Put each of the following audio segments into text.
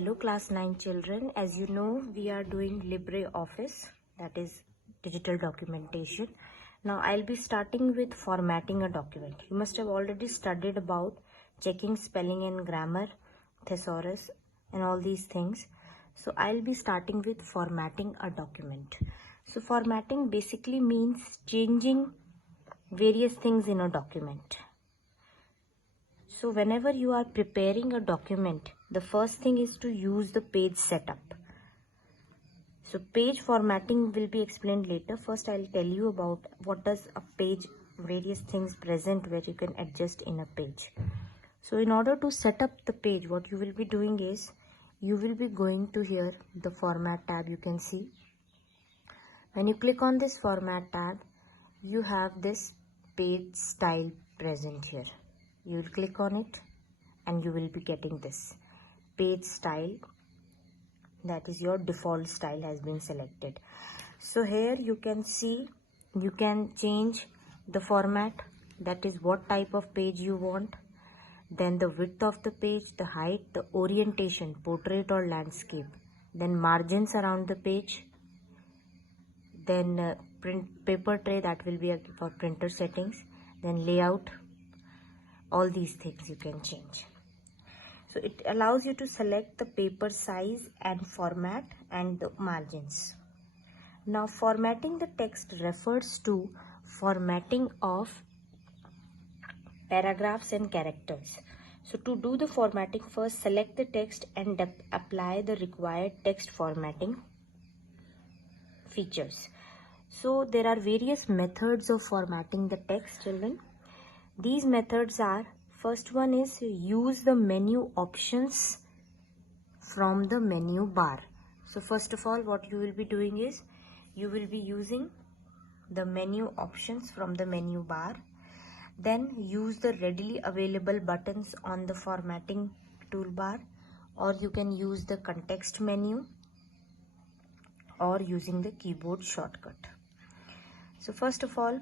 Hello class 9 children, as you know we are doing LibreOffice, that is digital documentation. Now I'll be starting with formatting a document. You must have already studied about checking spelling and grammar, thesaurus and all these things. So I'll be starting with formatting a document. So formatting basically means changing various things in a document. So whenever you are preparing a document, the first thing is to use the page setup. So page formatting will be explained later. First I'll tell you about what does a page, various things present where you can adjust in a page. So in order to set up the page, what you will be doing is, you will be going to here, the format tab you can see. When you click on this format tab, you have this page style present here. You will click on it and you will be getting this page style, that is your default style has been selected. So here you can see, you can change the format, that is what type of page you want, then the width of the page, the height, the orientation, portrait or landscape, then margins around the page, then print paper tray, that will be for printer settings, then layout. All these things you can change. So it allows you to select the paper size and format and the margins. Now formatting the text refers to formatting of paragraphs and characters. So to do the formatting, first select the text and apply the required text formatting features. So there are various methods of formatting the text, children. These methods are, first one is use the menu options from the menu bar. So first of all, what you will be doing is, you will be using the menu options from the menu bar. Then use the readily available buttons on the formatting toolbar, or you can use the context menu or using the keyboard shortcut. So first of all,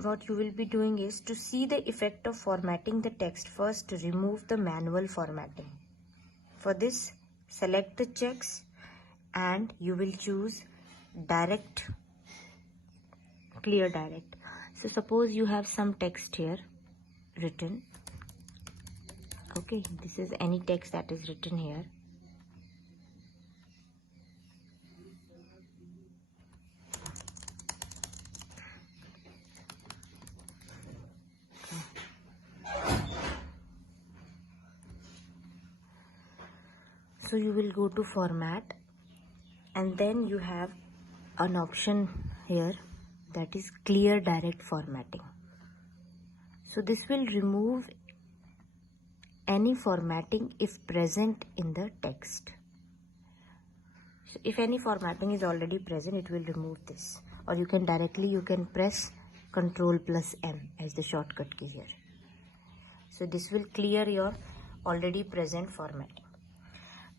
what you will be doing is, to see the effect of formatting the text, first remove the manual formatting. For this, select the checks and you will choose direct, clear direct. So suppose you have some text here written. Okay, this is any text that is written here. So you will go to format and then you have an option here, that is clear direct formatting. So this will remove any formatting if present in the text. So if any formatting is already present, it will remove this, or you can directly, you can press Ctrl+M as the shortcut key here. So this will clear your already present formatting.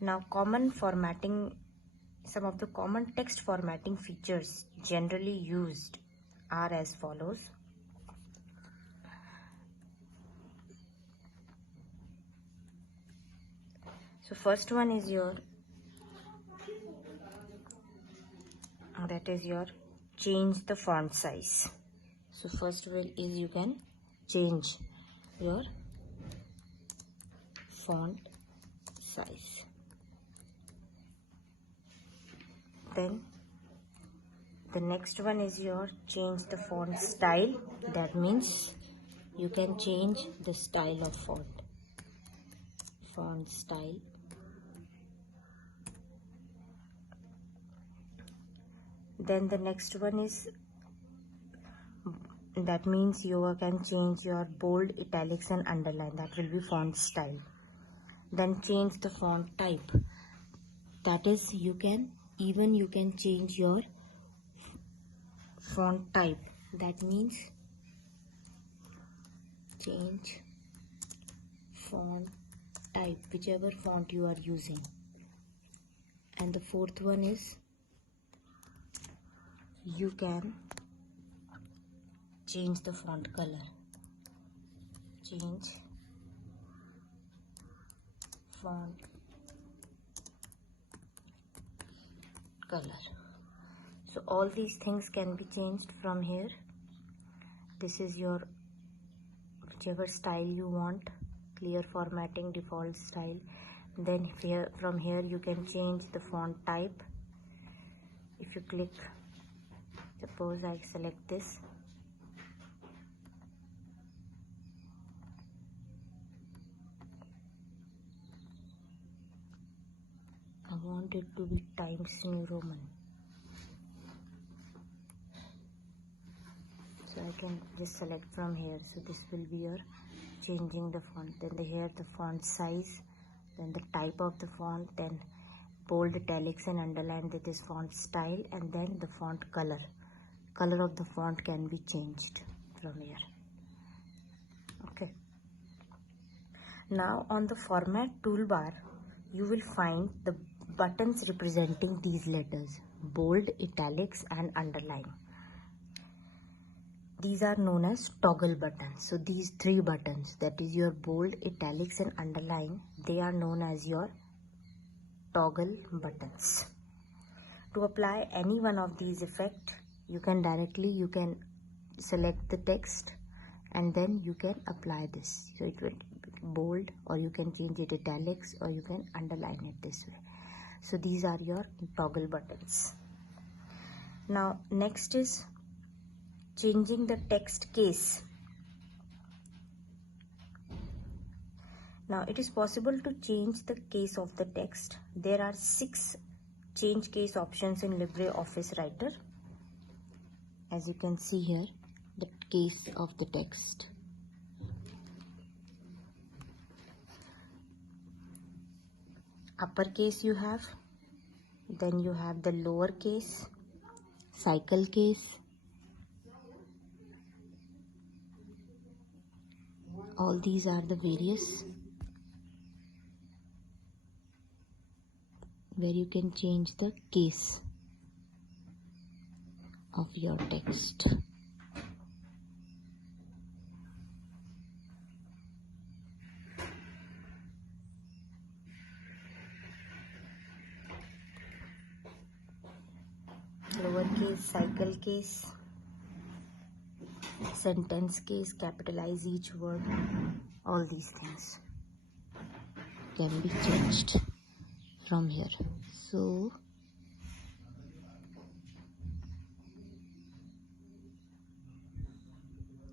Now common formatting, some of the common text formatting features generally used are as follows. So first one is your, that is your change the font size. So first one is, you can change your font size. Then the next one is your change the font style. That means you can change the style of font style. Then the next one is, that means you can change your bold, italics and underline, that will be font style. Then change the font type, that is you can change your font type. That means change font type, whichever font you are using. And the fourth one is, you can change the font color. Change font color. So all these things can be changed from here. This is your whichever style you want, clear formatting, default style. Then here, from here you can change the font type. If you click, suppose I select this, I want it to be Times New Roman, so I can just select from here. So this will be your changing the font. Then here the font size, then the type of the font, then bold, italics and underline, that is font style, and then the font color. Color of the font can be changed from here. Okay. Now on the format toolbar, you will find the buttons representing these letters: bold, italics and underline. These are known as toggle buttons. So these three buttons, that is your bold, italics and underline, they are known as your toggle buttons. To apply any one of these effects, you can select the text and then you can apply this. So it will be bold, or you can change it italics, or you can underline it this way. So these are your toggle buttons. Now next is changing the text case. Now it is possible to change the case of the text. There are 6 change case options in LibreOffice Writer. As you can see here, the case of the text. Uppercase you have, then you have the lowercase, cycle case, all these are the various where you can change the case of your text. Lowercase, cycle case, sentence case, capitalize each word, all these things can be changed from here. So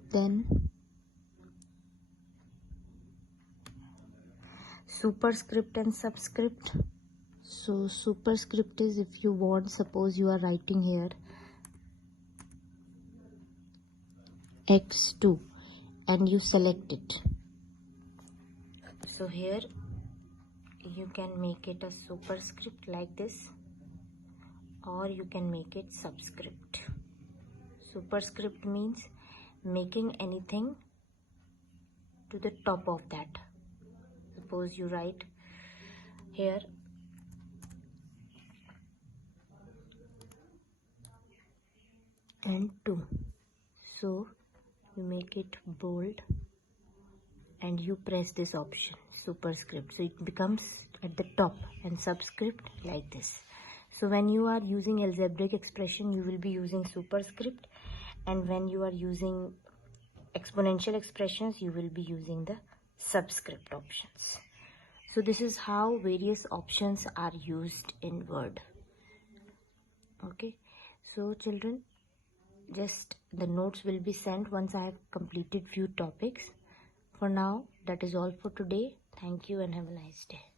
then superscript and subscript. So superscript is if you want, suppose you are writing here X2 and you select it. So here you can make it a superscript like this, or you can make it subscript. Superscript means making anything to the top of that. Suppose you write here and 2, so you make it bold and you press this option superscript, so it becomes at the top, and subscript like this. So when you are using algebraic expression, you will be using superscript, and when you are using exponential expressions, you will be using the subscript options. So this is how various options are used in Word. Okay, so children, just the notes will be sent once I have completed few topics. For now, that is all for today. Thank you and have a nice day.